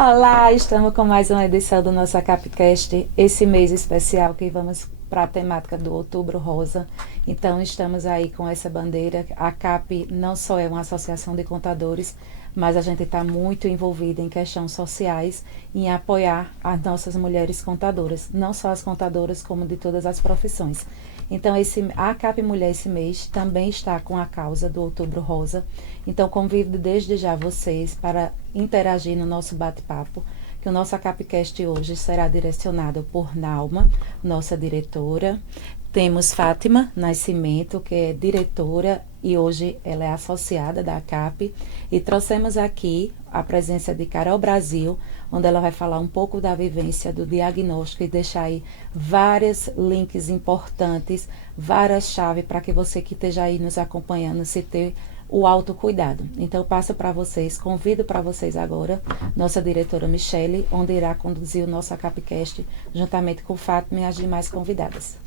Olá, estamos com mais uma edição do nosso ACAPcast, esse mês especial que vamos para a temática do Outubro Rosa. Então, estamos aí com essa bandeira. A CAP não só é uma associação de contadores, mas a gente está muito envolvida em questões sociais, em apoiar as nossas mulheres contadoras, não só as contadoras, como de todas as profissões. Então, a CAP Mulher esse mês também está com a causa do Outubro Rosa. Então, convido desde já vocês para interagir no nosso bate-papo, que o nosso ACAPcast hoje será direcionado por Nauma, nossa diretora. Temos Fátima Nascimento, que é diretora e hoje ela é associada da ACAP. E trouxemos aqui a presença de Carol Brasil, onde ela vai falar um pouco da vivência do diagnóstico e deixar aí vários links importantes, várias chaves para que você que esteja aí nos acompanhando se ter o autocuidado. Então, eu passo para vocês, convido para vocês agora, nossa diretora Michele, onde irá conduzir o nosso ACAPcast, juntamente com Fátima e as demais convidadas.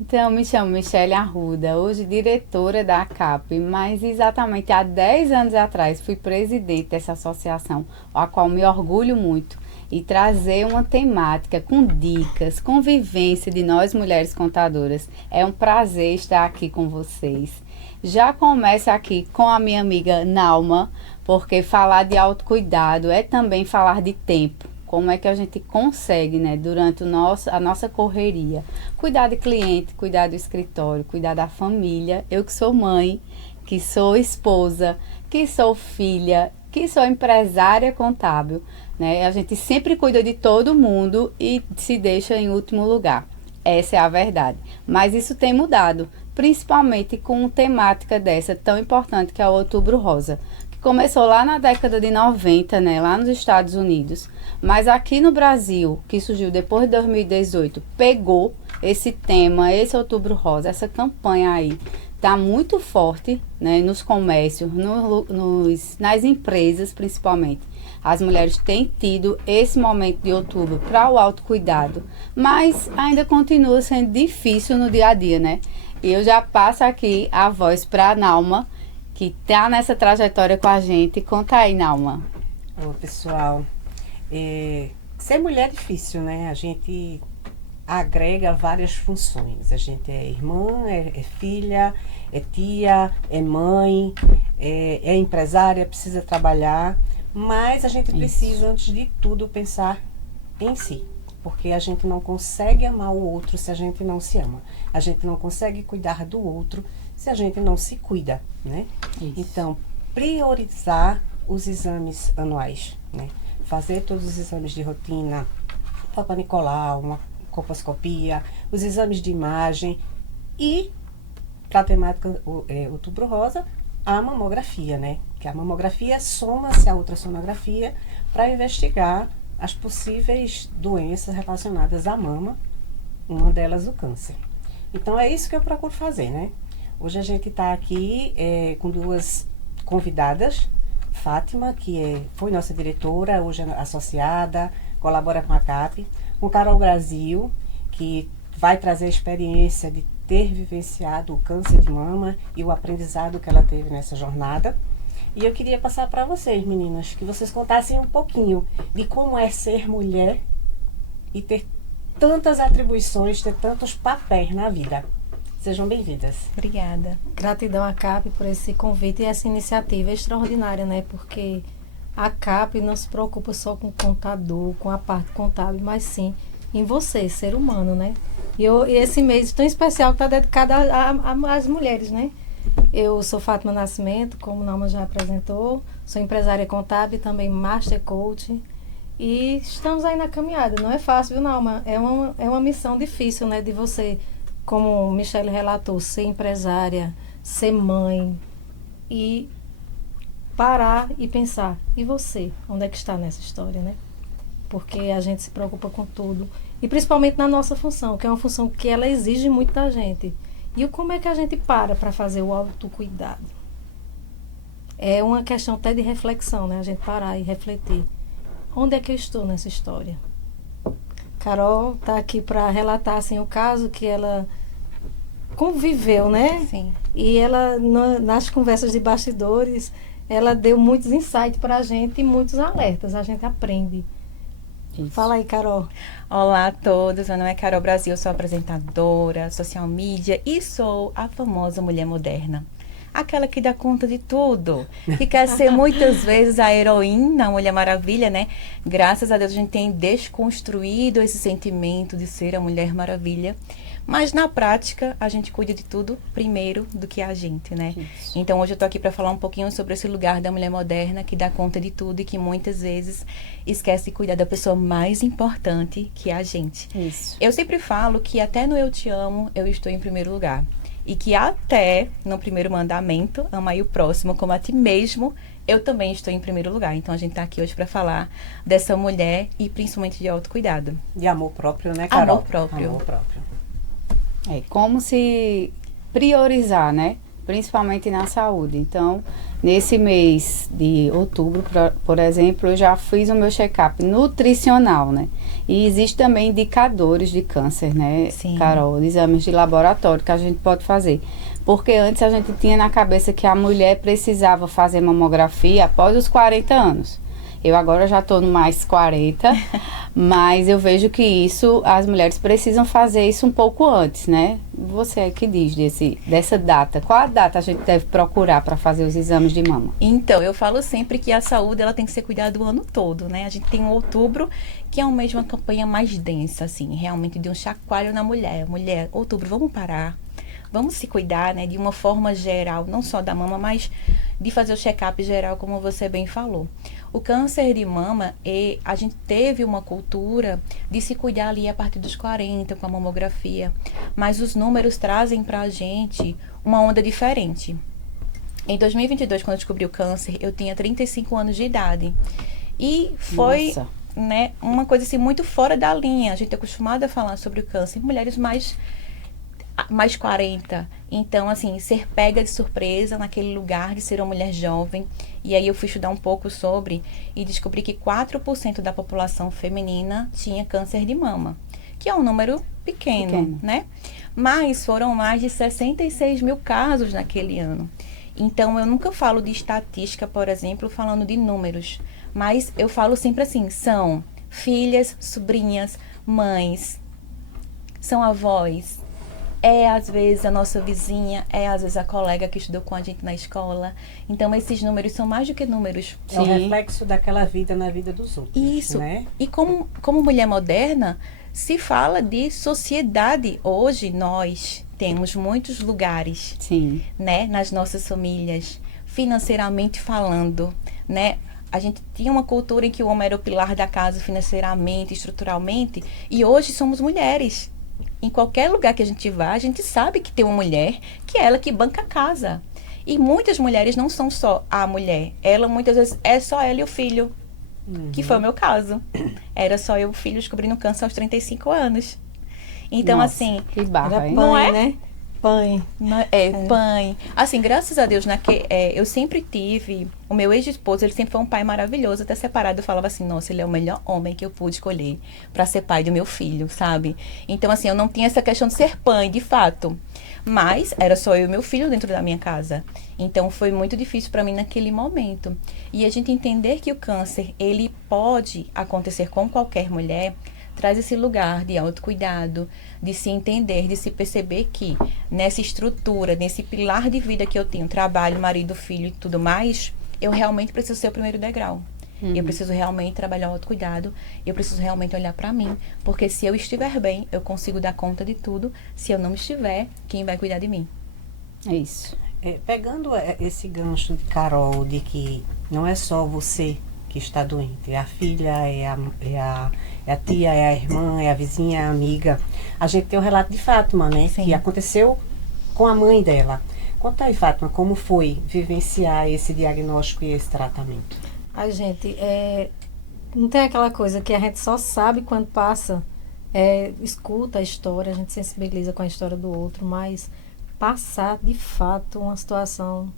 Então, me chamo Michele Arruda, hoje diretora da ACAP, mas exatamente há 10 anos atrás fui presidente dessa associação, a qual me orgulho muito, e trazer uma temática com dicas, com vivência de nós mulheres contadoras. É um prazer estar aqui com vocês. Já começo aqui com a minha amiga Nauma, porque falar de autocuidado é também falar de tempo. Como é que a gente consegue, né, durante a nossa correria, cuidar de cliente, cuidar do escritório, cuidar da família. Eu que sou mãe, que sou esposa, que sou filha, que sou empresária contábil, né? A gente sempre cuida de todo mundo e se deixa em último lugar. Essa é a verdade. Mas isso tem mudado, principalmente com uma temática dessa tão importante que é o Outubro Rosa, que começou lá na década de 90, né, lá nos Estados Unidos, mas aqui no Brasil, que surgiu depois de 2018, pegou esse tema, esse Outubro Rosa, essa campanha aí, está muito forte, né, nos comércios, nas empresas principalmente. As mulheres têm tido esse momento de outubro para o autocuidado, mas ainda continua sendo difícil no dia a dia, né? E eu já passo aqui a voz para a Nauma, que está nessa trajetória com a gente. Conta aí, Nauma. Ô, pessoal, ser mulher é difícil, né? A gente agrega várias funções. A gente é irmã, é filha, é tia, é mãe, é empresária, precisa trabalhar, mas a gente precisa, antes de tudo, pensar em si. Porque a gente não consegue amar o outro se a gente não se ama. A gente não consegue cuidar do outro se a gente não se cuida, né? Isso. Então, priorizar os exames anuais, né? Fazer todos os exames de rotina, Papa Nicolau, uma colposcopia, os exames de imagem e, para a temática Outubro Rosa, a mamografia, né? Que a mamografia soma-se à ultrassonografia para investigar as possíveis doenças relacionadas à mama, uma delas o câncer. Então, é isso que eu procuro fazer, né? Hoje a gente está aqui com duas convidadas, Fátima, que foi nossa diretora, hoje é associada, colabora com a CAP, com Carol Brasil, que vai trazer a experiência de ter vivenciado o câncer de mama e o aprendizado que ela teve nessa jornada. E eu queria passar para vocês, meninas, que vocês contassem um pouquinho de como é ser mulher e ter tantas atribuições, ter tantos papéis na vida. Sejam bem-vindas. Obrigada. Gratidão à CAP por esse convite e essa iniciativa extraordinária, né? Porque a CAP não se preocupa só com o contador, com a parte contábil, mas sim em você, ser humano, né? E esse mês tão especial está dedicado às mulheres, né? Eu sou Fátima Nascimento, como Nauma já apresentou, sou empresária contábil e também Master Coach. E estamos aí na caminhada. Não é fácil, viu, Nauma? É uma missão difícil, né? De você, como Michele relatou, ser empresária, ser mãe e parar e pensar, e você? Onde é que está nessa história, né? Porque a gente se preocupa com tudo. E principalmente na nossa função, que é uma função que ela exige muito da gente. E como é que a gente para fazer o autocuidado? É uma questão até de reflexão, né? A gente parar e refletir. Onde é que eu estou nessa história? Carol está aqui para relatar assim, o caso que ela conviveu, né? Sim. E ela, nas conversas de bastidores, ela deu muitos insights para a gente e muitos alertas. A gente aprende. Isso. Fala aí, Carol. Olá a todos, meu nome é Carol Brasil, eu sou apresentadora, social media e sou a famosa mulher moderna. Aquela que dá conta de tudo, que quer ser muitas vezes a heroína, a Mulher Maravilha, né? Graças a Deus a gente tem desconstruído esse sentimento de ser a Mulher Maravilha. Mas na prática, a gente cuida de tudo primeiro do que a gente, né? Isso. Então hoje eu tô aqui para falar um pouquinho sobre esse lugar da mulher moderna que dá conta de tudo e que muitas vezes esquece de cuidar da pessoa mais importante, que é a gente. Isso. Eu sempre falo que até no Eu Te Amo, eu estou em primeiro lugar. E que até no primeiro mandamento, ama aí o próximo como a ti mesmo, eu também estou em primeiro lugar. Então a gente tá aqui hoje para falar dessa mulher e principalmente de autocuidado. De amor próprio, né, Carol? Amor próprio. Amor próprio. É como se priorizar, né? Principalmente na saúde. Então, nesse mês de outubro, por exemplo, eu já fiz o meu check-up nutricional, né? E existe também indicadores de câncer, né, Sim. Carol? Exames de laboratório que a gente pode fazer. Porque antes a gente tinha na cabeça que a mulher precisava fazer mamografia após os 40 anos. Eu agora já estou no mais 40, mas eu vejo que isso, as mulheres precisam fazer isso um pouco antes, né? Você é que diz dessa data. Qual a data a gente deve procurar para fazer os exames de mama? Então, eu falo sempre que a saúde ela tem que ser cuidada o ano todo, né? A gente tem o outubro, que é uma campanha mais densa, assim, realmente de um chacoalho na mulher. Mulher, outubro, vamos parar, vamos se cuidar, né? De uma forma geral, não só da mama, mas de fazer o check-up geral, como você bem falou. O câncer de mama, a gente teve uma cultura de se cuidar ali a partir dos 40 com a mamografia, mas os números trazem pra gente uma onda diferente. Em 2022, quando eu descobri o câncer, eu tinha 35 anos de idade. E foi, Nossa. né, uma coisa assim muito fora da linha. A gente é acostumado a falar sobre o câncer, mulheres mais 40. Então, assim, ser pega de surpresa naquele lugar de ser uma mulher jovem. E aí eu fui estudar um pouco sobre e descobri que 4% da população feminina tinha câncer de mama, que é um número pequeno, né? Mas foram mais de 66 mil casos naquele ano. Então, eu nunca falo de estatística, por exemplo, falando de números. Mas eu falo sempre assim, são filhas, sobrinhas, mães, são avós, é às vezes a nossa vizinha, é às vezes a colega que estudou com a gente na escola. Então esses números são mais do que números. É o reflexo daquela vida na vida dos outros. Isso. Né? E como mulher moderna, se fala de sociedade. Hoje nós temos muitos lugares, Sim. né, nas nossas famílias, financeiramente falando, né? A gente tinha uma cultura em que o homem era o pilar da casa financeiramente, estruturalmente, e hoje somos mulheres. Em qualquer lugar que a gente vá, a gente sabe que tem uma mulher que é ela que banca a casa. E muitas mulheres não são só a mulher. Ela, muitas vezes, é só ela e o filho. Que foi o meu caso. Era só eu e o filho descobrindo câncer aos 35 anos. Então, Nossa, assim... que barra, Era hein? Não é? né? Pãe. Pai. Assim, graças a Deus, eu sempre tive... O meu ex-esposo, ele sempre foi um pai maravilhoso. Até separado, eu falava assim, nossa, ele é o melhor homem que eu pude escolher para ser pai do meu filho, sabe? Então, assim, eu não tinha essa questão de ser pai, de fato. Mas era só eu e meu filho dentro da minha casa. Então, foi muito difícil para mim naquele momento. E a gente entender que o câncer, ele pode acontecer com qualquer mulher... traz esse lugar de autocuidado, de se entender, de se perceber que nessa estrutura, nesse pilar de vida que eu tenho, trabalho, marido, filho e tudo mais, eu realmente preciso ser o primeiro degrau. Eu preciso realmente trabalhar o autocuidado, eu preciso realmente olhar para mim, porque se eu estiver bem, eu consigo dar conta de tudo. Se eu não estiver, quem vai cuidar de mim? É isso. Pegando esse gancho de Carol, de que não é só você que está doente, é a filha, é a tia, é a irmã, é a vizinha, é a amiga. A gente tem o relato de Fátima, né? Sim. Que aconteceu com a mãe dela. Conta aí, Fátima, como foi vivenciar esse diagnóstico e esse tratamento? A gente, não tem aquela coisa que a gente só sabe quando passa, escuta a história, a gente sensibiliza com a história do outro, mas passar de fato uma situação.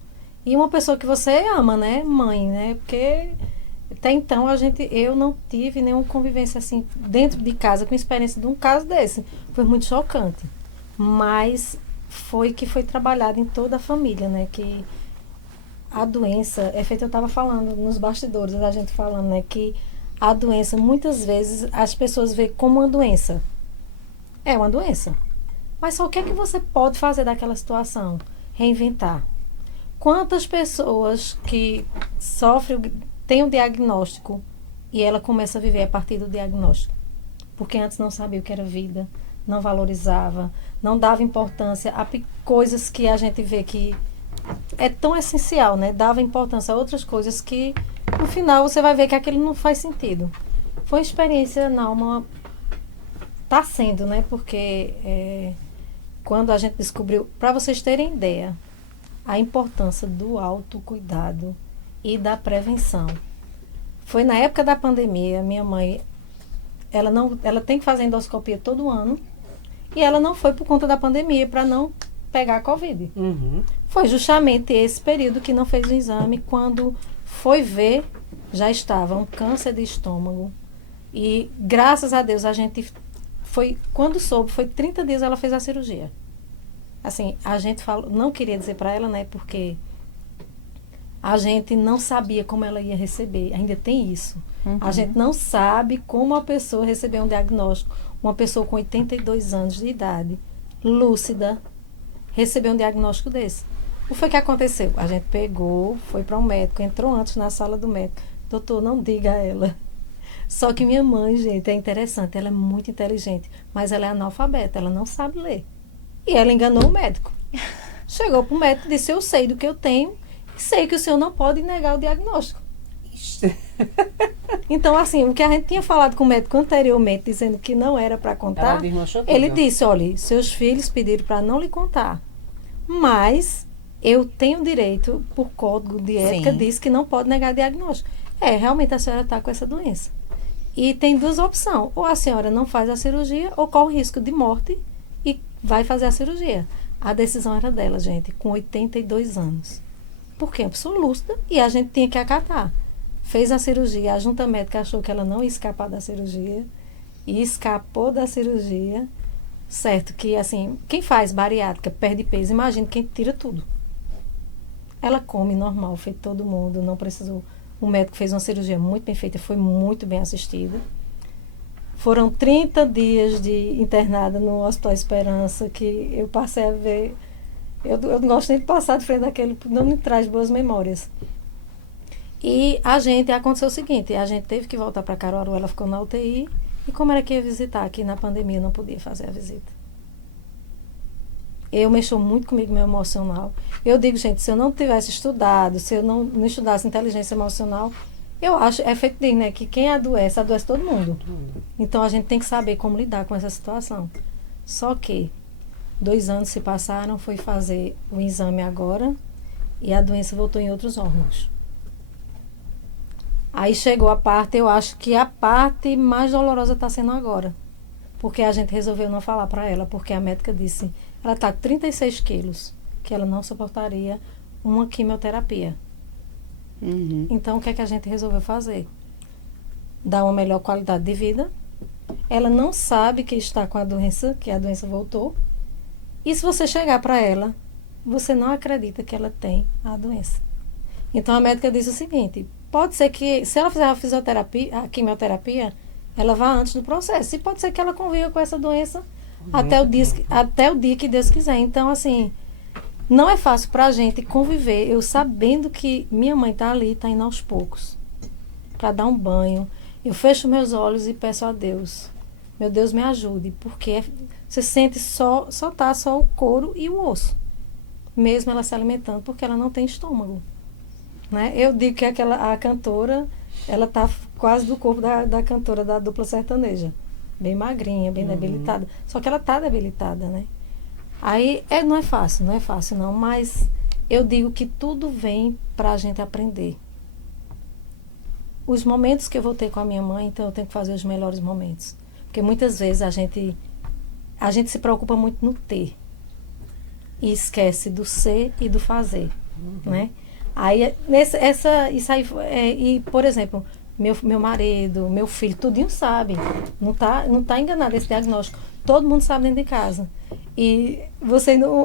E uma pessoa que você ama, né? Mãe, né? Porque até então eu não tive nenhuma convivência assim dentro de casa com experiência de um caso desse. Foi muito chocante. Mas foi trabalhado em toda a família, né? Que a doença, é feito, eu estava falando nos bastidores, a gente falando, né, que a doença, muitas vezes, as pessoas veem como uma doença. É uma doença. Mas só o que é que você pode fazer daquela situação? Reinventar. Quantas pessoas que sofrem, têm um diagnóstico e ela começa a viver a partir do diagnóstico? Porque antes não sabia o que era vida, não valorizava, não dava importância a coisas que a gente vê que é tão essencial, né? Dava importância a outras coisas que, no final, você vai ver que aquilo não faz sentido. Foi uma experiência, não, tá sendo, né? Porque quando a gente descobriu, para vocês terem ideia, a importância do autocuidado e da prevenção. Foi na época da pandemia, minha mãe, ela tem que fazer endoscopia todo ano, e ela não foi por conta da pandemia, para não pegar a Covid. Uhum. Foi justamente esse período que não fez o exame. Quando foi ver, já estava um câncer de estômago. E graças a Deus a gente quando soube, foi 30 dias ela fez a cirurgia. Assim, a gente falou, não queria dizer para ela, né, porque a gente não sabia como ela ia receber. Ainda tem isso. Uhum. A gente não sabe como a pessoa recebeu um diagnóstico. Uma pessoa com 82 anos de idade, lúcida, recebeu um diagnóstico desse. O que foi que aconteceu? A gente pegou, foi para um médico, entrou antes na sala do médico. Doutor, não diga a ela. Só que minha mãe, gente, é interessante, ela é muito inteligente, mas ela é analfabeta, ela não sabe ler. E ela enganou o médico. Chegou para o médico e disse, eu sei do que eu tenho, e sei que o senhor não pode negar o diagnóstico. Então, assim, o que a gente tinha falado com o médico anteriormente, dizendo que não era para contar, ele disse, olha, seus filhos pediram para não lhe contar, mas eu tenho direito, por código de ética, diz que não pode negar diagnóstico. Realmente a senhora está com essa doença. E tem duas opções, ou a senhora não faz a cirurgia, ou corre o risco de morte e vai fazer a cirurgia. A decisão era dela, gente, com 82 anos. Porque é uma pessoa lúcida e a gente tinha que acatar. Fez a cirurgia, a junta médica achou que ela não ia escapar da cirurgia e escapou da cirurgia. Certo que, assim, quem faz bariátrica perde peso, imagina quem tira tudo. Ela come normal, feito todo mundo, não precisou. O médico fez uma cirurgia muito bem feita, foi muito bem assistida. Foram 30 dias de internada no Hospital Esperança, que eu passei a ver. Eu não gosto nem de passar de frente daquele, não me traz boas memórias. E aconteceu o seguinte, a gente teve que voltar para Caruaru, ela ficou na UTI, e como era que ia visitar aqui na pandemia, não podia fazer a visita. Eu mexo muito comigo, meu emocional. Eu digo, gente, se eu não tivesse estudado, se eu não estudasse inteligência emocional, eu acho, é feito de, né, que quem adoece todo mundo. Então a gente tem que saber como lidar com essa situação. Só que 2 anos se passaram, foi fazer o exame agora, e a doença voltou em outros órgãos. Aí chegou a parte, eu acho que a parte mais dolorosa está sendo agora. Porque a gente resolveu não falar para ela, porque a médica disse, ela está com 36 quilos, que ela não suportaria uma quimioterapia. Uhum. Então, o que é que a gente resolveu fazer? Dar uma melhor qualidade de vida. Ela não sabe que está com a doença, que a doença voltou. E se você chegar para ela, você não acredita que ela tem a doença. Então, a médica disse o seguinte, pode ser que, se ela fizer a fisioterapia, a quimioterapia, ela vá antes do processo. E pode ser que ela conviva com essa doença até o dia que Deus quiser. Então, assim, não é fácil pra gente conviver, eu sabendo que minha mãe tá ali, tá indo aos poucos, para dar um banho. Eu fecho meus olhos e peço a Deus, meu Deus, me ajude, porque você sente só o couro e o osso, mesmo ela se alimentando, porque ela não tem estômago. Né? Eu digo que a cantora, ela tá quase do corpo da cantora da dupla sertaneja. Bem magrinha, bem debilitada. Só que ela tá debilitada, né? Aí, não é fácil não, mas eu digo que tudo vem pra gente aprender. Os momentos que eu vou ter com a minha mãe, então eu tenho que fazer os melhores momentos. Porque muitas vezes a gente se preocupa muito no ter. E esquece do ser e do fazer, né? Aí, isso aí, e, por exemplo, meu marido, meu filho, tudinho sabe. Não tá enganado esse diagnóstico. Todo mundo sabe dentro de casa. E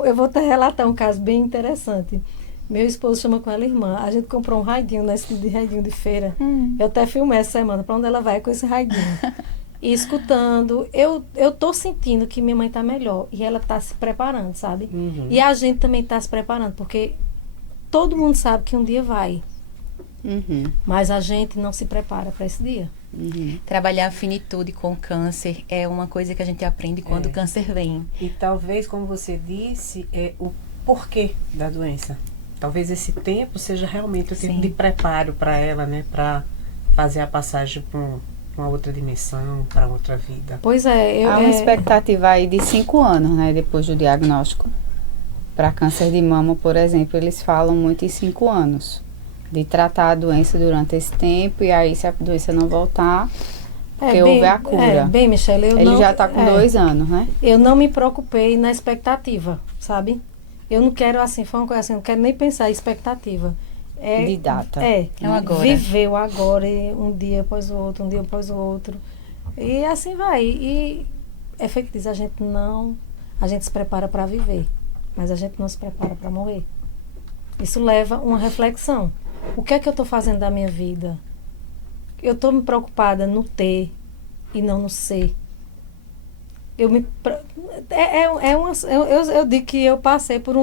eu vou te relatar um caso bem interessante. Meu esposo chama com ela irmã. A gente comprou um raidinho, de raidinho de feira. Eu até filmei essa semana para onde ela vai com esse raidinho. E escutando, eu tô sentindo que minha mãe tá melhor. E ela tá se preparando, sabe? E a gente também tá se preparando, porque todo mundo sabe que um dia vai. Mas a gente não se prepara para esse dia. Trabalhar a finitude com o câncer é uma coisa que a gente aprende quando o câncer vem. E talvez, como você disse, o porquê da doença. Talvez esse tempo seja realmente o tempo de preparo para ela, né? Para fazer a passagem para uma outra dimensão, para outra vida. Pois é. Há uma expectativa aí de 5 anos, né? Depois do diagnóstico. Para câncer de mama, por exemplo, eles falam muito em 5 anos. De tratar a doença durante esse tempo. E aí, se a doença não voltar, porque houve a cura. Bem, Michele, Ele já está com 2 anos, né? Eu não me preocupei na expectativa, sabe? Eu não quero assim, foi uma coisa assim, não quero nem pensar em expectativa. De data. É o agora. Viver o agora, um dia após o outro, um dia após o outro. E assim vai. E é feito que diz, a gente se prepara para viver, mas a gente não se prepara para morrer. Isso leva uma reflexão. O que é que eu estou fazendo da minha vida? Eu estou me preocupada no ter e não no ser. Eu digo que eu passei por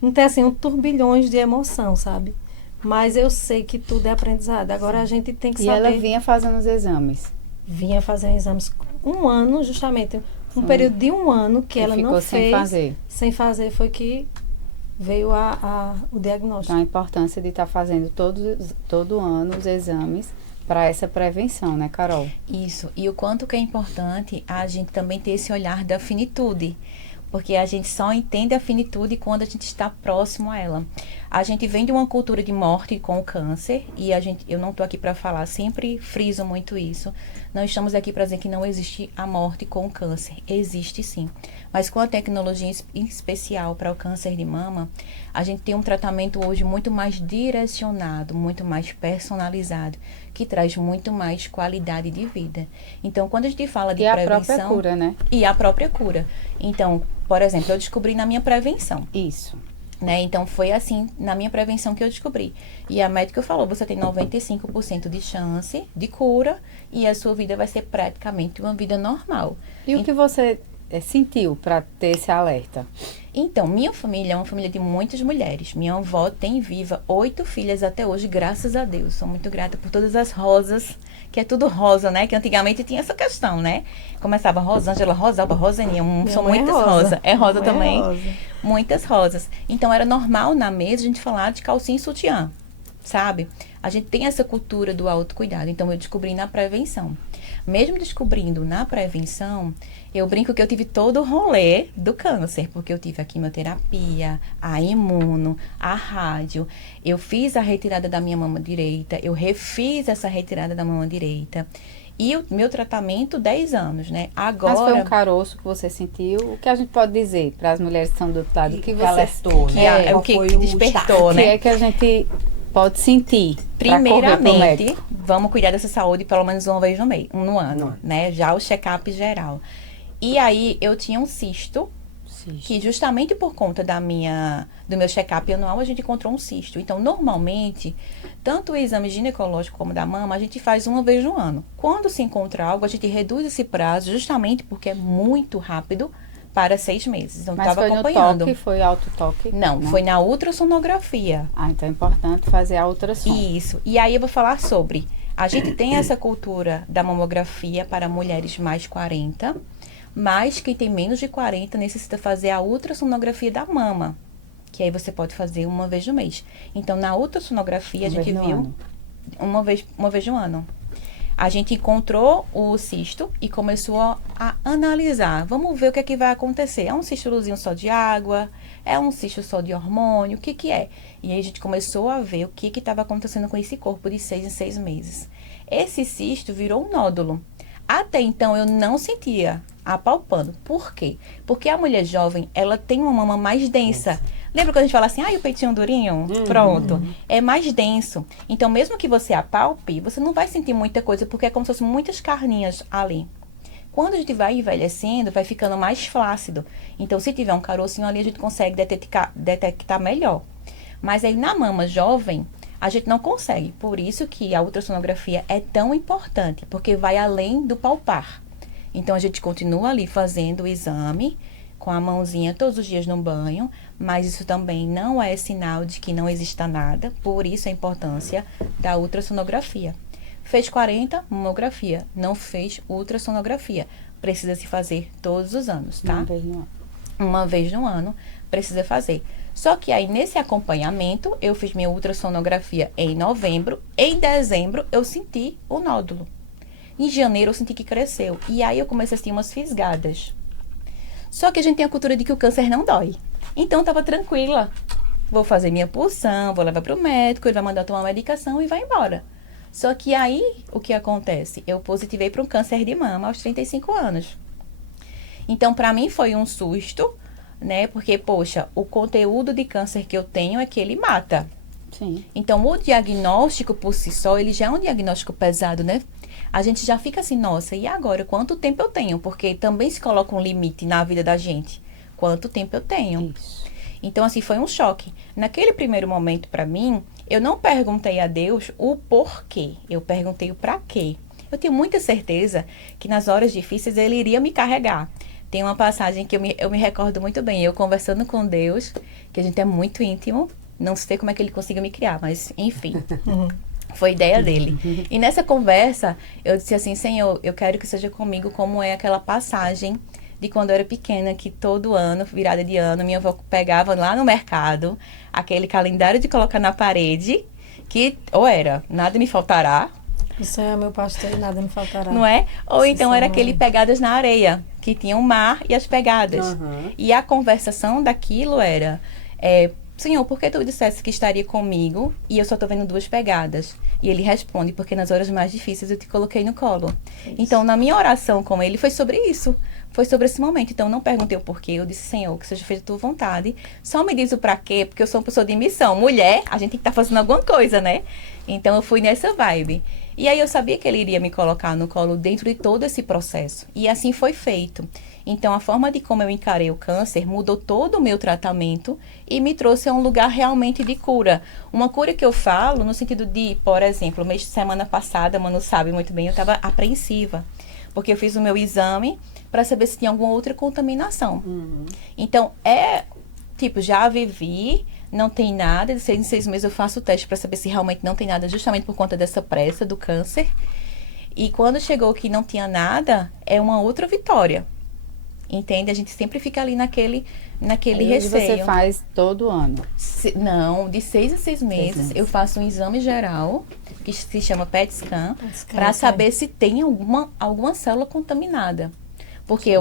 não tem assim, turbilhões de emoção, sabe? Mas eu sei que tudo é aprendizado. Agora a gente tem que saber. E ela vinha fazendo os exames? Vinha fazendo exames 1 ano, justamente. Um período de 1 ano que ela não fez. Sem fazer. Sem fazer foi que veio o diagnóstico. Então a importância de estar fazendo todo ano os exames para essa prevenção, né, Carol? Isso. E o quanto que é importante a gente também ter esse olhar da finitude. Porque a gente só entende a finitude quando a gente está próximo a ela. A gente vem de uma cultura de morte com o câncer, e eu não estou aqui para falar, sempre friso muito isso. Não estamos aqui para dizer que não existe a morte com o câncer. Existe sim. Mas com a tecnologia em especial para o câncer de mama, a gente tem um tratamento hoje muito mais direcionado, muito mais personalizado, que traz muito mais qualidade de vida. Então, quando a gente fala de prevenção... E a própria cura, né? E a própria cura. Então, por exemplo, eu descobri na minha prevenção. Isso. Né? Então, foi assim, na minha prevenção que eu descobri. E a médica falou, você tem 95% de chance de cura e a sua vida vai ser praticamente uma vida normal. E o que você sentiu para ter esse alerta? Então, minha família é uma família de muitas mulheres. Minha avó tem viva 8 filhas até hoje, graças a Deus. Sou muito grata por todas as rosas, que é tudo rosa, né? Que antigamente tinha essa questão, né? Começava Rosângela, Rosalba, Rosaninha. São muitas rosas. É rosa também? É rosa. Muitas rosas. Então, era normal na mesa a gente falar de calcinha e sutiã, sabe? A gente tem essa cultura do autocuidado. Então, eu descobri na prevenção. Mesmo descobrindo na prevenção, eu brinco que eu tive todo o rolê do câncer, porque eu tive a quimioterapia, a imuno, a rádio, eu fiz a retirada da minha mama direita, eu refiz essa retirada da mama direita. E o meu tratamento, 10 anos, né? Agora... Mas foi um caroço que você sentiu? O que a gente pode dizer para as mulheres que estão do outro lado? Que você alertou, né? É o que despertou, né? O que é que a gente pode sentir? Primeiramente, vamos cuidar dessa saúde pelo menos uma vez no ano, né? Já o check-up geral. E aí, eu tinha um cisto, que justamente por conta do meu check-up anual, a gente encontrou um cisto. Então, normalmente, tanto o exame ginecológico como da mama, a gente faz uma vez no ano. Quando se encontra algo, a gente reduz esse prazo, justamente porque é muito rápido, para 6 meses. Então, mas foi acompanhando. No toque, foi autotoque? Não, foi na ultrassonografia. Ah, então é importante fazer a ultrassom. Isso. E aí eu vou falar sobre... A gente tem essa cultura da mamografia para mulheres mais 40, mas quem tem menos de 40 necessita fazer a ultrassonografia da mama, que aí você pode fazer uma vez no mês. Então, na ultrassonografia, a gente viu uma vez no ano. A gente encontrou o cisto e começou a analisar. Vamos ver o que é que vai acontecer. É um cistozinho só de água? É um cisto só de hormônio? O que que é? E aí a gente começou a ver o que estava acontecendo com esse corpo de 6 em 6 meses. Esse cisto virou um nódulo. Até então eu não sentia apalpando. Por quê? Porque a mulher jovem, ela tem uma mama mais densa. Lembra quando a gente fala assim, o peitinho durinho? Pronto. É mais denso. Então, mesmo que você apalpe, você não vai sentir muita coisa, porque é como se fossem muitas carninhas ali. Quando a gente vai envelhecendo, vai ficando mais flácido. Então, se tiver um carocinho ali, a gente consegue detectar melhor. Mas aí na mama jovem, a gente não consegue. Por isso que a ultrassonografia é tão importante, porque vai além do palpar. Então, a gente continua ali fazendo o exame com a mãozinha todos os dias no banho, mas isso também não é sinal de que não exista nada, por isso a importância da ultrassonografia. Fez 40, mamografia. Não fez ultrassonografia. Precisa se fazer todos os anos, tá? Uma vez no ano. Uma vez no ano, precisa fazer. Só que aí, nesse acompanhamento, eu fiz minha ultrassonografia em novembro. Em dezembro, eu senti o nódulo. Em janeiro, eu senti que cresceu. E aí, eu comecei a sentir umas fisgadas. Só que a gente tem a cultura de que o câncer não dói. Então, eu tava tranquila. Vou fazer minha punção, vou levar pro médico, ele vai mandar tomar medicação e vai embora. Só que aí, o que acontece? Eu positivei para um câncer de mama aos 35 anos. Então, para mim, foi um susto, né? Porque, poxa, o conteúdo de câncer que eu tenho é que ele mata. Sim. Então, o diagnóstico por si só, ele já é um diagnóstico pesado, né? A gente já fica assim, nossa, e agora? Quanto tempo eu tenho? Porque também se coloca um limite na vida da gente. Quanto tempo eu tenho? Isso. Então, assim, foi um choque. Naquele primeiro momento, para mim, eu não perguntei a Deus o porquê. Eu perguntei o pra quê. Eu tenho muita certeza que nas horas difíceis ele iria me carregar. Tem uma passagem que eu me recordo muito bem. Eu conversando com Deus, que a gente é muito íntimo. Não sei como é que ele conseguiu me criar, mas enfim. Foi ideia dele. E nessa conversa, eu disse assim, Senhor, eu quero que seja comigo como é aquela passagem de quando eu era pequena, que todo ano, virada de ano, minha avó pegava lá no mercado aquele calendário de colocar na parede, que ou era, nada me faltará. O Senhor é meu pastor e nada me faltará. Não é? Ou então Sim, era Senhor. aquele pegadas na areia, que tinha o mar e as pegadas. Uhum. E a conversação daquilo era, Senhor, por que tu disseste que estaria comigo e eu só tô vendo 2 pegadas? E ele responde, porque nas horas mais difíceis eu te coloquei no colo. Então, na minha oração com ele, foi sobre isso. Foi sobre esse momento. Então, não perguntei o porquê. Eu disse, Senhor, que seja feita a tua vontade. Só me diz o pra quê, porque eu sou uma pessoa de missão. Mulher, a gente tem que estar fazendo alguma coisa, né? Então, eu fui nessa vibe. E aí, eu sabia que ele iria me colocar no colo dentro de todo esse processo. E assim foi feito. Então, a forma de como eu encarei o câncer mudou todo o meu tratamento e me trouxe a um lugar realmente de cura. Uma cura que eu falo no sentido de, por exemplo, mês de semana passada, Manu sabe muito bem, eu estava apreensiva. Porque eu fiz o meu exame para saber se tinha alguma outra contaminação. Uhum. Então, já vivi, não tem nada, de 6 em 6 meses eu faço o teste para saber se realmente não tem nada, justamente por conta dessa pressa do câncer. E quando chegou que não tinha nada, é uma outra vitória. Entende? A gente sempre fica ali naquele Aí receio. você faz todo ano. Não, de 6 a 6 meses eu faço um exame geral, que se chama PET scan, para saber se tem alguma célula contaminada. Porque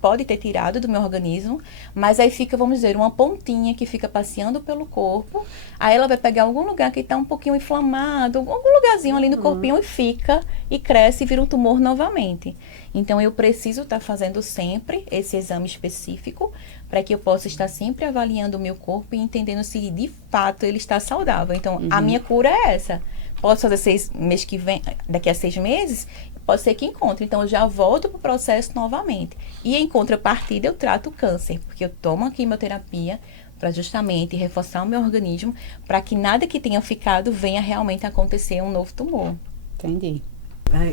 pode ter tirado do meu organismo, mas aí fica, vamos dizer, uma pontinha que fica passeando pelo corpo. Aí ela vai pegar algum lugar que está um pouquinho inflamado, algum lugarzinho ali no corpinho e fica, e cresce e vira um tumor novamente. Então, eu preciso estar fazendo sempre esse exame específico para que eu possa estar sempre avaliando o meu corpo e entendendo se de fato ele está saudável. Então, a minha cura é essa. Posso fazer daqui a 6 meses, pode ser que encontre. Então, eu já volto para o processo novamente. E em contrapartida, eu trato o câncer, porque eu tomo a quimioterapia para justamente reforçar o meu organismo, para que nada que tenha ficado venha realmente acontecer um novo tumor. Entendi.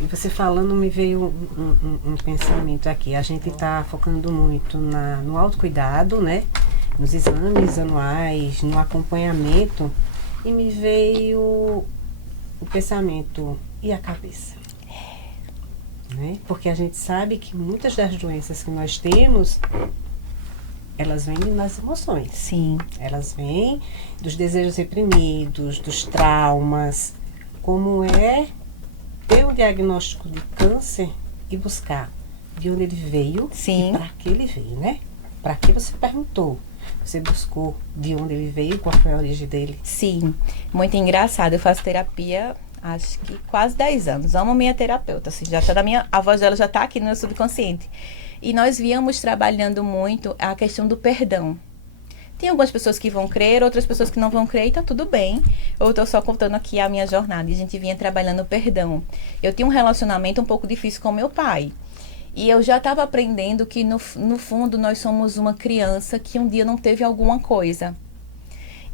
Você falando, me veio um pensamento aqui. A gente está focando muito no autocuidado, né? Nos exames anuais, no acompanhamento. E me veio o pensamento, e a cabeça? Né? Porque a gente sabe que muitas das doenças que nós temos, elas vêm das emoções. Sim. Elas vêm dos desejos reprimidos, dos traumas. Como é ter um diagnóstico de câncer e buscar de onde ele veio. Sim. E para que ele veio, né? Para que você perguntou? Você buscou de onde ele veio, qual foi a origem dele? Sim, muito engraçado. Eu faço terapia acho que quase 10 anos. Amo minha terapeuta, assim, a voz dela já está aqui no meu subconsciente. E nós víamos trabalhando muito a questão do perdão. Tem algumas pessoas que vão crer, outras pessoas que não vão crer, e tá tudo bem. Eu tô só contando aqui a minha jornada, e a gente vinha trabalhando o perdão. Eu tinha um relacionamento um pouco difícil com meu pai. E eu já estava aprendendo que, no fundo, nós somos uma criança que um dia não teve alguma coisa.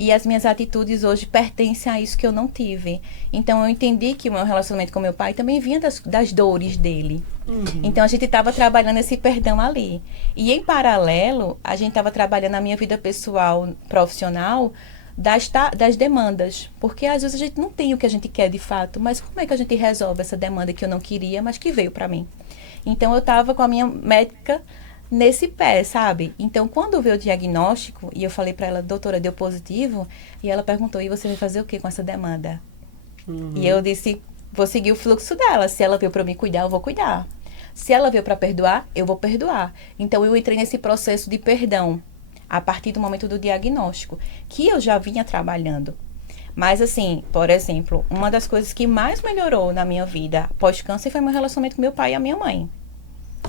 e as minhas atitudes hoje pertencem a isso que eu não tive. Então eu entendi que o meu relacionamento com meu pai também vinha das dores dele. Então a gente estava trabalhando esse perdão ali. E em paralelo, a gente estava trabalhando a minha vida pessoal, profissional, das demandas. Porque às vezes a gente não tem o que a gente quer de fato, mas como é que a gente resolve essa demanda que eu não queria, mas que veio para mim? Então eu estava com a minha médica nesse pé, sabe? Então quando veio o diagnóstico, e eu falei para ela, doutora, deu positivo, e ela perguntou, e você vai fazer o que com essa demanda? E eu disse, vou seguir o fluxo dela. Se ela veio para me cuidar, eu vou cuidar. Se ela veio para perdoar, eu vou perdoar. Então eu entrei nesse processo de perdão a partir do momento do diagnóstico, que eu já vinha trabalhando. Mas assim, por exemplo, uma das coisas que mais melhorou na minha vida pós-câncer foi meu relacionamento com meu pai e a minha mãe.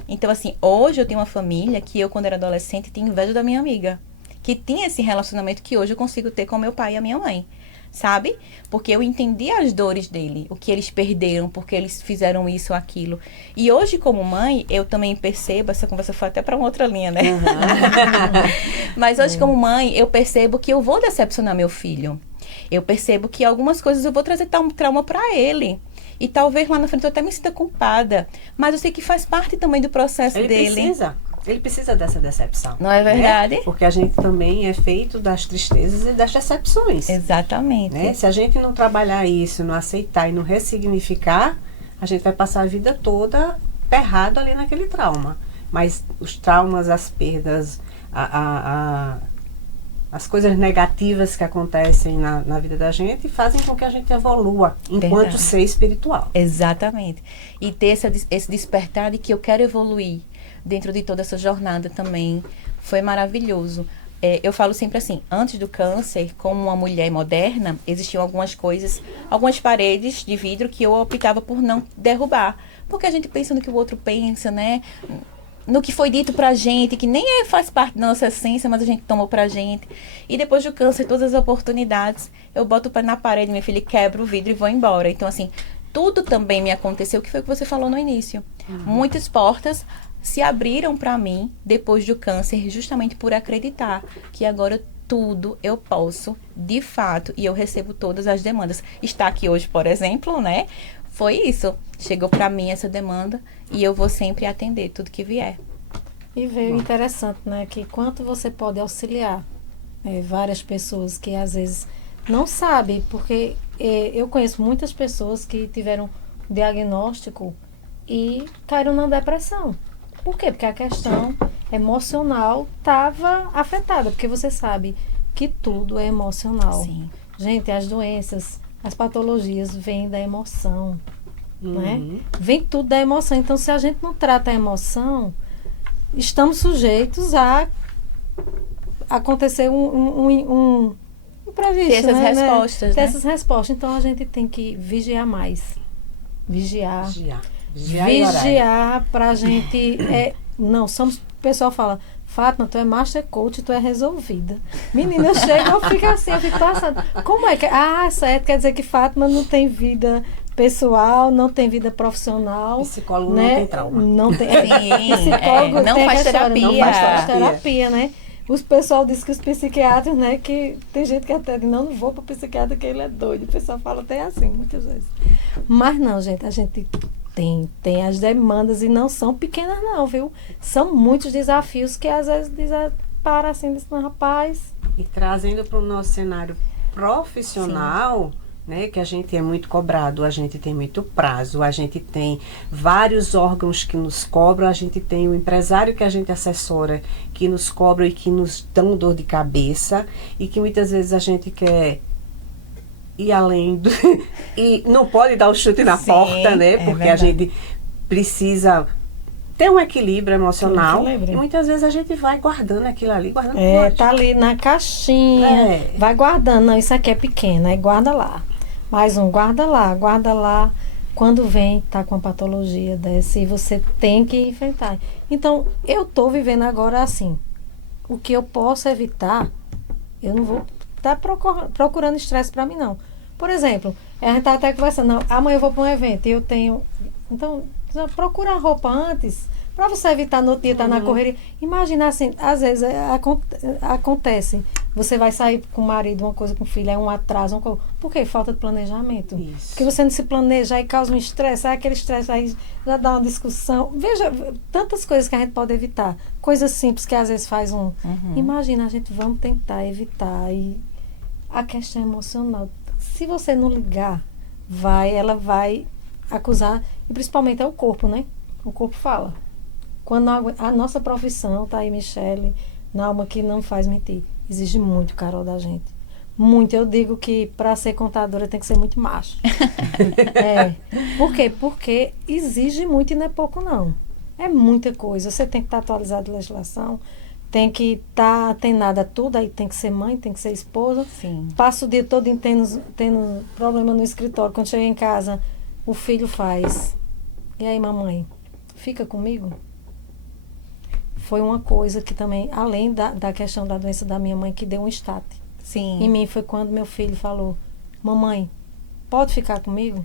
Então assim, hoje eu tenho uma família que eu, quando era adolescente, tinha inveja da minha amiga, que tinha esse relacionamento que hoje eu consigo ter com meu pai e a minha mãe. Sabe? Porque eu entendi as dores dele, o que eles perderam, porque eles fizeram isso ou aquilo. E hoje, como mãe, eu também percebo, essa conversa foi até para uma outra linha, né? Mas hoje, como mãe, eu percebo que eu vou decepcionar meu filho. Eu percebo que algumas coisas eu vou trazer trauma para ele. E talvez lá na frente eu até me sinta culpada. Mas eu sei que faz parte também do processo dele. Ele precisa dessa decepção. Não é verdade? Né? Porque a gente também é feito das tristezas e das decepções. Exatamente. Né? Se a gente não trabalhar isso, não aceitar e não ressignificar, a gente vai passar a vida toda ferrado ali naquele trauma. Mas os traumas, as perdas, as coisas negativas que acontecem na vida da gente fazem com que a gente evolua enquanto ser espiritual. Exatamente. E ter esse despertar de que eu quero evoluir dentro de toda essa jornada também foi maravilhoso. Eu falo sempre assim, antes do câncer, como uma mulher moderna, existiam algumas coisas, algumas paredes de vidro que eu optava por não derrubar. Porque a gente pensa no que o outro pensa, né? No que foi dito pra gente, que nem faz parte da nossa essência, mas a gente tomou pra gente. E depois do câncer, todas as oportunidades, eu boto o pé na parede, minha filha, quebro o vidro e vou embora. Então, assim, tudo também me aconteceu, que foi o que você falou no início. Muitas portas se abriram para mim depois do câncer, justamente por acreditar que agora tudo eu posso, de fato, e eu recebo todas as demandas. Estar aqui hoje, por exemplo, né? Foi isso. Chegou para mim essa demanda e eu vou sempre atender tudo que vier. E veio interessante, né? Que quanto você pode auxiliar várias pessoas que às vezes não sabem, porque eu conheço muitas pessoas que tiveram diagnóstico e caíram na depressão. Por quê? Porque a questão emocional estava afetada, porque você sabe que tudo é emocional. Sim. Gente, as doenças, as patologias vêm da emoção, né? Vem tudo da emoção. Então, se a gente não trata a emoção, estamos sujeitos a acontecer um imprevisto, ter essas respostas, né? Essas respostas. Então, a gente tem que vigiar mais. Vigiar pra gente. Não, somos. O pessoal fala, Fátima, tu é master coach, tu é resolvida. Menina, eu chego, eu fico assim, eu fico passando. Como é que. Ah, certo, quer dizer que Fátima não tem vida pessoal, não tem vida profissional. Psicólogo, né? não tem trauma. Não tem. Sim, Psicólogo não tem faz essa história, terapia. não faz terapia, né? O pessoal diz que os psiquiatras, né, que tem gente que até diz, não vou para o psiquiatra que ele é doido. O pessoal fala até assim, muitas vezes. Mas não, gente, a gente tem as demandas e não são pequenas não, viu? São muitos desafios que às vezes para assim, diz, não, rapaz. E trazendo para o nosso cenário profissional, né, que a gente é muito cobrado, a gente tem muito prazo, a gente tem vários órgãos que nos cobram, a gente tem o empresário que a gente assessora, que nos cobra e que nos dão dor de cabeça, e que muitas vezes a gente quer ir além do, e não pode dar o chute na porta, né, porque a gente precisa ter um equilíbrio emocional, e muitas vezes a gente vai guardando aquilo ali, guardando tá ali na caixinha, vai guardando, não, isso aqui é pequeno, aí guarda lá. Mais um, guarda lá. Quando vem, tá com a patologia dessa e você tem que enfrentar. Então, eu tô vivendo agora assim. O que eu posso evitar, eu não vou estar procurando estresse para mim, não. Por exemplo, a gente tá até conversando, não, amanhã eu vou para um evento e eu tenho... Então, Procura a roupa antes, para você evitar no outro dia estar na correria. Imagina assim, às vezes acontece, você vai sair com o marido, uma coisa com o filho, é um atraso, por quê? Falta de planejamento. Isso. Porque você não se planeja, aí causa um estresse, aí aquele estresse aí já dá uma discussão. Veja, tantas coisas que a gente pode evitar. Coisas simples que às vezes faz um... Imagina, a gente vamos tentar evitar. E a questão emocional, se você não ligar, ela vai acusar, e principalmente é o corpo, né? O corpo fala. Quando a nossa profissão, tá aí, Michele, na alma que não faz mentir, exige muito, Carol, da gente. Muito. Eu digo que para ser contadora tem que ser muito macho. Por quê? Porque exige muito e não é pouco, não. É muita coisa. Você tem que estar atualizado de legislação, tem que estar nada tudo, aí tem que ser mãe, tem que ser esposa. Sim. Passa o dia todo tendo problema no escritório. Quando chega em casa, o filho faz. E aí, mamãe, fica comigo? Foi uma coisa que também, além da questão da doença da minha mãe, que deu um estate. Sim. Em mim foi quando meu filho falou, mamãe, pode ficar comigo?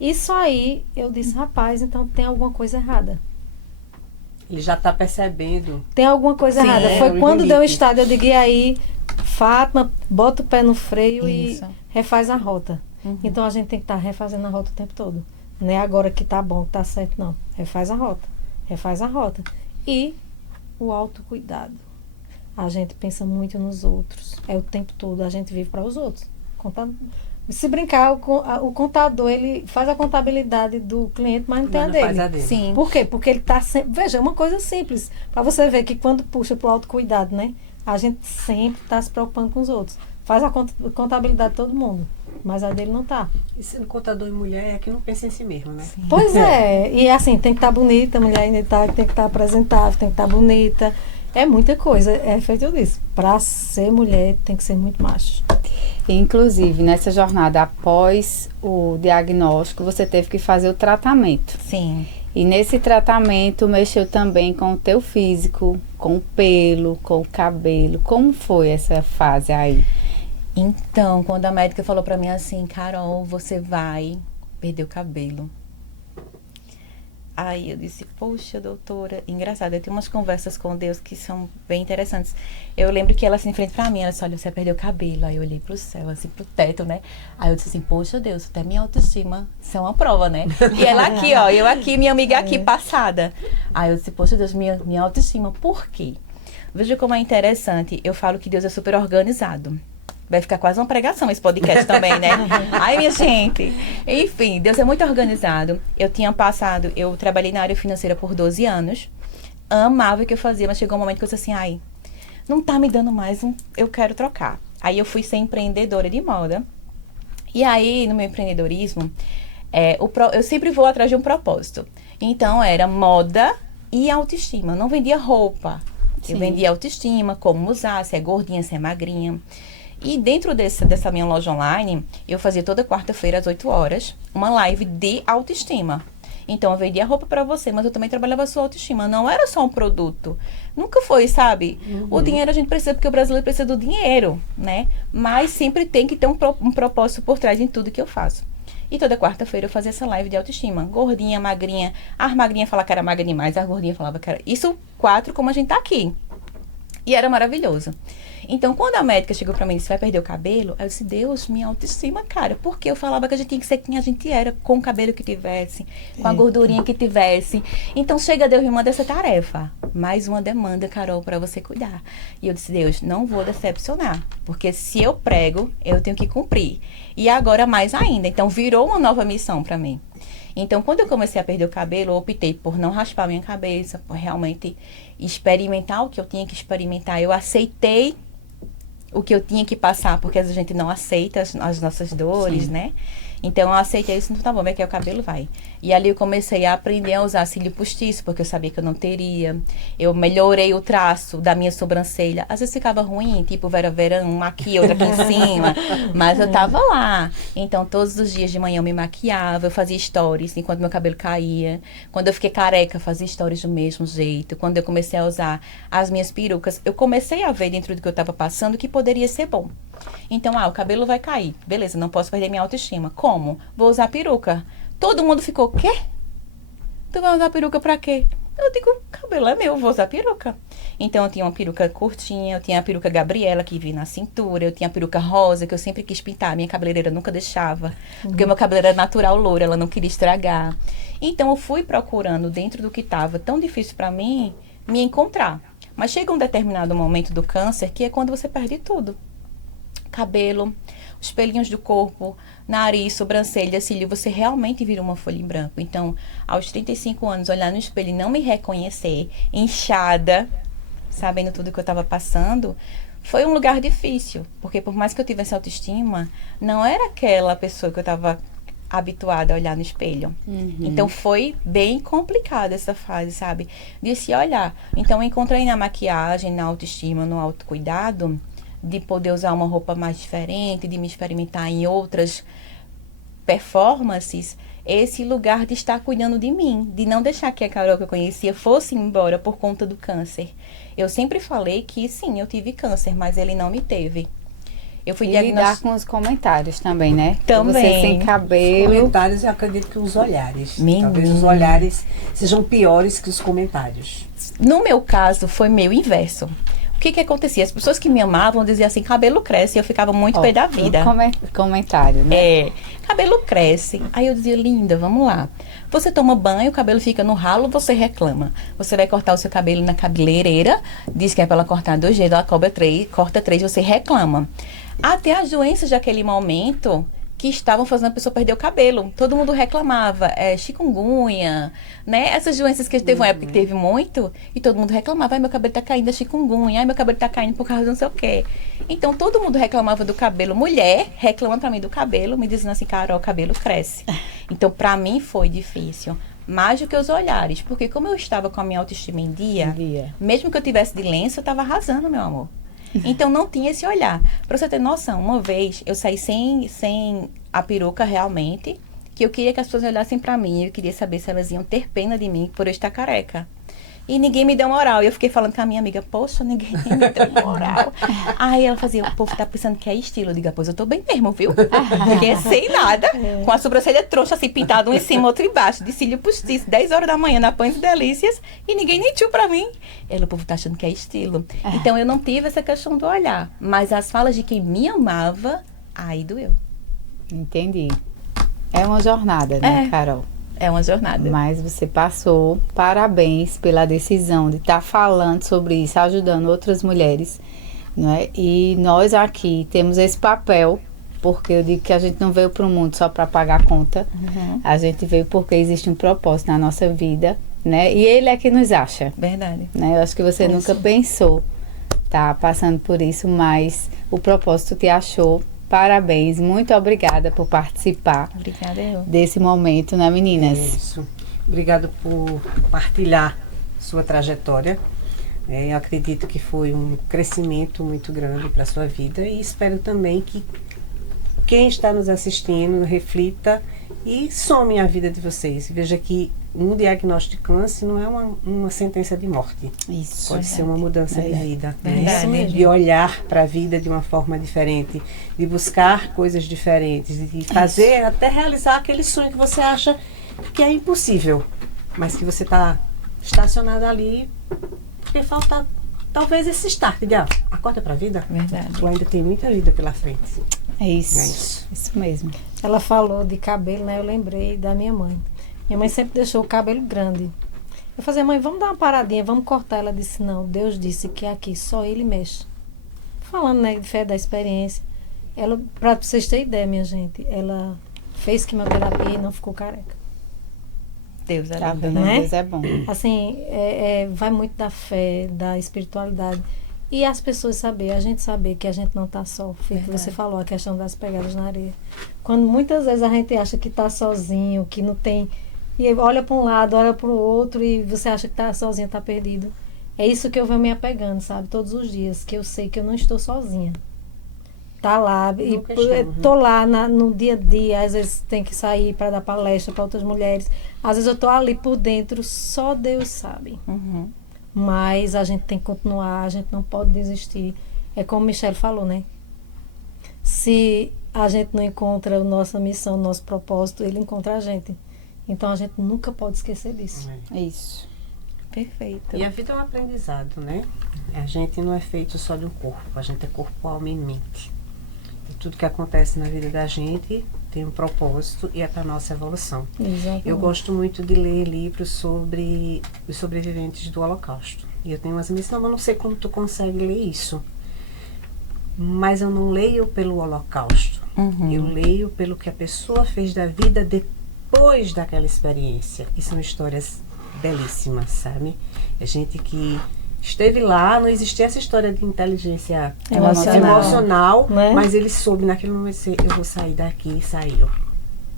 Isso aí, eu disse, rapaz, então tem alguma coisa errada. Ele já está percebendo. Tem alguma coisa Sim, errada. é, Foi o quando limite. deu o estado, eu digo, e aí, Fátima, bota o pé no freio Isso. e refaz a rota. Então a gente tem que estar refazendo a rota o tempo todo. Não é agora que tá bom, que tá certo, não. Refaz a rota. Refaz a rota. E o autocuidado. A gente pensa muito nos outros. É o tempo todo, a gente vive para os outros. Se brincar, o contador, ele faz a contabilidade do cliente, mas não tem a Mas não faz dele. a dele. Sim. Por quê? Porque ele está sempre... Veja, é uma coisa simples. Para você ver que quando puxa para o autocuidado, né? A gente sempre está se preocupando com os outros. Faz a contabilidade de todo mundo, mas a dele não está. E sendo contador e mulher é que não pensa em si mesmo, né? Sim. Pois é. E assim, tem que estar bonita, a mulher ainda tem que estar apresentável, tem que estar bonita. É muita coisa. É feito disso. Para ser mulher, tem que ser muito macho. Inclusive, nessa jornada após o diagnóstico, você teve que fazer o tratamento. Sim. E nesse tratamento mexeu também com o teu físico, com o pelo, com o cabelo. Como foi essa fase aí? Então, quando a médica falou pra mim assim, Carol, você vai perder o cabelo. Aí eu disse, poxa, doutora, engraçado, eu tenho umas conversas com Deus que são bem interessantes. Eu lembro que ela assim, em frente pra mim, ela disse, olha, você vai perder o cabelo. Aí eu olhei pro céu, assim, pro teto, né? Aí eu disse assim, poxa Deus, até minha autoestima, isso é uma prova, né? E ela aqui, ó, eu aqui, minha amiga aqui, passada. Aí eu disse, poxa Deus, minha autoestima, por quê? Veja como é interessante, eu falo que Deus é super organizado. Vai ficar quase uma pregação esse podcast também, né? Ai, minha gente. Enfim, Deus é muito organizado. Eu trabalhei na área financeira por 12 anos. Amava o que eu fazia, mas chegou um momento que eu disse assim, ai, não tá me dando mais, eu quero trocar. Aí eu fui ser empreendedora de moda. E aí, no meu empreendedorismo, eu sempre vou atrás de um propósito. Então, era moda e autoestima. Eu não vendia roupa. Sim. Eu vendia autoestima, como usar, se é gordinha, se é magrinha. E dentro dessa minha loja online, eu fazia toda quarta-feira às 8 horas uma live de autoestima. Então, eu vendia roupa pra você, mas eu também trabalhava a sua autoestima. Não era só um produto. Nunca foi, sabe? O dinheiro a gente precisa, porque o brasileiro precisa do dinheiro, né? Mas sempre tem que ter um propósito por trás em tudo que eu faço. E toda quarta-feira eu fazia essa live de autoestima. Gordinha, magrinha. As magrinhas falavam que era magra demais, as gordinhas falavam que era... Isso 4, como a gente tá aqui. E era maravilhoso. Então, quando a médica chegou pra mim e disse, vai perder o cabelo, eu disse, Deus, minha autoestima, cara. Porque eu falava que a gente tinha que ser quem a gente era, com o cabelo que tivesse, com a gordurinha que tivesse. Então, chega, Deus me manda essa tarefa. Mais uma demanda, Carol, pra você cuidar. E eu disse, Deus, não vou decepcionar. Porque se eu prego, eu tenho que cumprir. E agora mais ainda. Então, virou uma nova missão pra mim. Então, quando eu comecei a perder o cabelo, eu optei por não raspar minha cabeça, por realmente experimentar o que eu tinha que experimentar. Eu aceitei o que eu tinha que passar, porque às vezes a gente não aceita as nossas dores, Sim. né? Então, eu aceitei isso, não tá bom, é que o cabelo vai. E ali eu comecei a aprender a usar cílio postiço, porque eu sabia que eu não teria. Eu melhorei o traço da minha sobrancelha. Às vezes ficava ruim, tipo Vera Verão, uma aqui, outra aqui em cima. Mas eu tava lá. Então, todos os dias de manhã eu me maquiava, eu fazia stories enquanto meu cabelo caía. Quando eu fiquei careca, fazia stories do mesmo jeito. Quando eu comecei a usar as minhas perucas, eu comecei a ver dentro do que eu tava passando que poderia ser bom. Então, o cabelo vai cair. Beleza, não posso perder minha autoestima. Como? Vou usar peruca. Todo mundo ficou, quê? Tu vai usar peruca pra quê? Eu digo, cabelo é meu, eu vou usar peruca. Então eu tinha uma peruca curtinha, eu tinha a peruca Gabriela que vinha na cintura, eu tinha a peruca rosa que eu sempre quis pintar, minha cabeleireira nunca deixava, porque o meu cabelo era natural louro, ela não queria estragar. Então eu fui procurando dentro do que estava tão difícil para mim, me encontrar. Mas chega um determinado momento do câncer que é quando você perde tudo. Cabelo, os pelinhos do corpo, nariz, sobrancelha, cílio, você realmente vira uma folha em branco. Então, aos 35 anos, olhar no espelho e não me reconhecer, inchada, sabendo tudo que eu estava passando, foi um lugar difícil. Porque por mais que eu tivesse autoestima, não era aquela pessoa que eu estava habituada a olhar no espelho. Então foi bem complicada essa fase, sabe? De se olhar. Então eu encontrei na maquiagem, na autoestima, no autocuidado, de poder usar uma roupa mais diferente, de me experimentar em outras performances, esse lugar de estar cuidando de mim, de não deixar que a Carol que eu conhecia fosse embora por conta do câncer. Eu sempre falei que sim, eu tive câncer, mas ele não me teve. Eu fui lidar com os comentários também, né? Também. Você sem cabelo. Os comentários, eu acredito que os olhares. Menina. Talvez os olhares sejam piores que os comentários. No meu caso, foi meio inverso. O que acontecia? As pessoas que me amavam diziam assim, cabelo cresce, e eu ficava muito pé da vida. Comentário, né? Cabelo cresce. Aí eu dizia, linda, vamos lá. Você toma banho, o cabelo fica no ralo, você reclama. Você vai cortar o seu cabelo na cabeleireira, diz que é para ela cortar 2 dedos, ela corta 3, você reclama. Até as doenças daquele momento que estavam fazendo a pessoa perder o cabelo. Todo mundo reclamava, chikungunya, né? Essas doenças que teve uma época que teve muito, e todo mundo reclamava, ai, meu cabelo tá caindo, é chikungunya, ai, meu cabelo tá caindo por causa de não sei o quê. Então, todo mundo reclamava do cabelo. Mulher reclama pra mim do cabelo, me dizendo assim, Carol, o cabelo cresce. Então, pra mim foi difícil. Mais do que os olhares, porque como eu estava com a minha autoestima em dia, mesmo que eu tivesse de lenço, eu tava arrasando, meu amor. Então não tinha esse olhar. Pra você ter noção, uma vez eu saí sem a peruca realmente, que eu queria que as pessoas olhassem pra mim, eu queria saber se elas iam ter pena de mim por eu estar careca. E ninguém me deu moral. E eu fiquei falando com a minha amiga, poxa, ninguém me deu moral. Aí ela fazia, o povo tá pensando que é estilo. Eu digo, pois eu tô bem mesmo, viu? Porque sem nada, com a sobrancelha trouxa assim, pintada um em cima, outro embaixo, de cílio postiço, 10 horas da manhã, na Pães e Delícias, e ninguém nem tio pra mim. Ela, o povo tá achando que é estilo. Então eu não tive essa questão do olhar. Mas as falas de quem me amava, aí doeu. Entendi. É uma jornada, né, Carol? É uma jornada. Mas você passou, parabéns pela decisão de estar falando sobre isso, ajudando outras mulheres, não é? E nós aqui temos esse papel, porque eu digo que a gente não veio para o mundo só para pagar a conta, a gente veio porque existe um propósito na nossa vida, né? E ele é que nos acha. Verdade. Né? Eu acho que você nunca pensou tá passando por isso, mas o propósito te achou. Parabéns, muito obrigada por participar desse momento, né, meninas? Isso. Obrigada por partilhar sua trajetória. Eu acredito que foi um crescimento muito grande para a sua vida e espero também que quem está nos assistindo reflita e some a vida de vocês. Veja que um diagnóstico de câncer não é uma sentença de morte. Isso. Pode ser uma mudança de vida. Verdade. De olhar para a vida de uma forma diferente, de buscar coisas diferentes, de fazer, até realizar aquele sonho que você acha que é impossível, mas que você está estacionado ali porque falta talvez esse start de acorda para a vida. Verdade. Tu ainda tem muita vida pela frente. É isso. É isso. Isso mesmo. Ela falou de cabelo, né? Eu lembrei da minha mãe. Minha mãe sempre deixou o cabelo grande. Eu falei, mãe, vamos dar uma paradinha, vamos cortar. Ela disse, não, Deus disse que aqui só ele mexe. Falando, né, de fé da experiência. Ela, pra vocês terem ideia, minha gente, ela fez quimioterapia e não ficou careca. Deus é Tá lindo, vendo? né? Né? Deus é bom. Assim, vai muito da fé, da espiritualidade. E as pessoas saber, a gente saber que a gente não está só. Feito que você falou, a questão das pegadas na areia. Quando muitas vezes a gente acha que está sozinho, que não tem... E olha para um lado, olha para o outro e você acha que está sozinho, está perdido. É isso que eu venho me apegando, sabe? Todos os dias, que eu sei que eu não estou sozinha. Tá lá, e tô lá no dia a dia, às vezes tem que sair para dar palestra para outras mulheres. Às vezes eu tô ali por dentro, só Deus sabe. Mas a gente tem que continuar, a gente não pode desistir. É como Michele falou, né? Se a gente não encontra a nossa missão, o nosso propósito, ele encontra a gente. Então a gente nunca pode esquecer disso. Isso. Perfeito. E a vida é um aprendizado, né? A gente não é feito só de um corpo, a gente é corpo, alma e mente. E tudo que acontece na vida da gente tem um propósito e é para nossa evolução. Exatamente. Eu gosto muito de ler livros sobre os sobreviventes do Holocausto. E eu tenho umas amigas, não, eu não sei como tu consegue ler isso. Mas eu não leio pelo Holocausto. Eu leio pelo que a pessoa fez da vida depois daquela experiência. E são histórias belíssimas, sabe? É gente que esteve lá, não existia essa história de inteligência emocional, né? Mas ele soube naquele momento dizer, eu vou sair daqui, e saiu.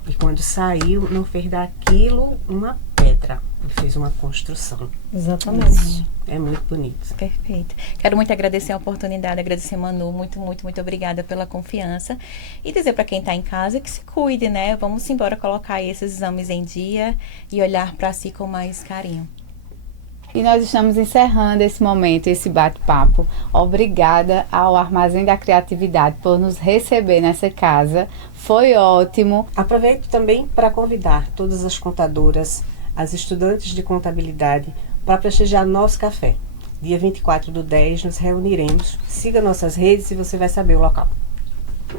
E quando saiu, não fez daquilo uma pedra, ele fez uma construção. Exatamente. É muito bonito. Perfeito. Quero muito agradecer a oportunidade, agradecer Manu, muito, muito, muito obrigada pela confiança e dizer para quem está em casa que se cuide, né? Vamos embora colocar esses exames em dia e olhar para si com mais carinho. E nós estamos encerrando esse momento, esse bate-papo. Obrigada ao Armazém da Criatividade por nos receber nessa casa. Foi ótimo. Aproveito também para convidar todas as contadoras, as estudantes de contabilidade, para prestigiar nosso café. Dia 24/10 nos reuniremos. Siga nossas redes e você vai saber o local.